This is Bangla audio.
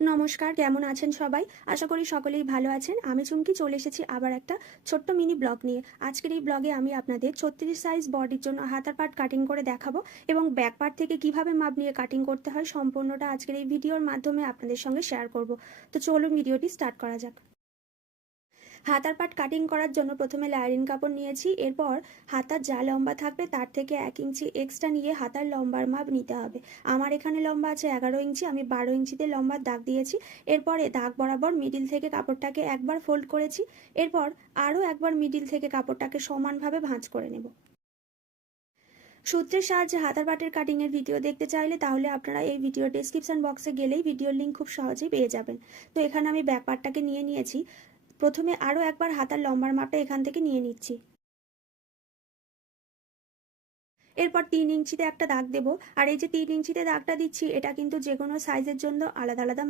নমস্কার, কেমন আছেন সবাই? আশা করি সকলেই ভালো আছেন। আমি চুমকি চলে এসেছি আবার একটা ছোট্ট মিনি ব্লগ নিয়ে। আজকের এই ব্লগে আমি আপনাদের 36 সাইজ বডির জন্য হাতার পার্ট কাটিং করে দেখাবো এবং ব্যাক পার্ট থেকে কিভাবে মাপ নিয়ে কাটিং করতে হয় সম্পূর্ণটা আজকের এই ভিডিওর মাধ্যমে আপনাদের সঙ্গে শেয়ার করব। তো চলুন ভিডিওটি স্টার্ট করা যাক। হাতার পাট কাটিং করার জন্য প্রথমে লাইনিং কাপড় নিয়েছি। এরপর হাতার যা লম্বা থাকবে তার থেকে 1 ইঞ্চি এক্সট্রা নিয়ে হাতার লম্বার মাপ নিতে হবে। আমার এখানে লম্বা আছে 11 ইঞ্চি, আমি 12 ইঞ্চিতে লম্বার দাগ দিয়েছি। এরপরে দাগ বরাবর মিডিল থেকে কাপড়টাকে একবার ফোল্ড করেছি। এরপর আরও একবার মিডিল থেকে কাপড়টাকে সমানভাবে ভাঁজ করে নেব। সূত্রের সাহায্যে হাতার পাটের কাটিংয়ের ভিডিও দেখতে চাইলে তাহলে আপনারা এই ভিডিও ডেসক্রিপশন বক্সে গেলেই ভিডিওর লিঙ্ক খুব সহজেই পেয়ে যাবেন। তো এখানে আমি ব্যাক পার্টটাকে নিয়ে নিয়েছি। প্রথমে আরও একবার হাতার লম্বার মাপটা এখান থেকে নিয়ে নিচ্ছি। এরপর 3 ইঞ্চিতে একটা দাগ দেব। আর এই যে 3 ইঞ্চিতে দাগটা দিচ্ছি এটা কিন্তু যে কোনো সাইজের জন্য আলাদা আলাদা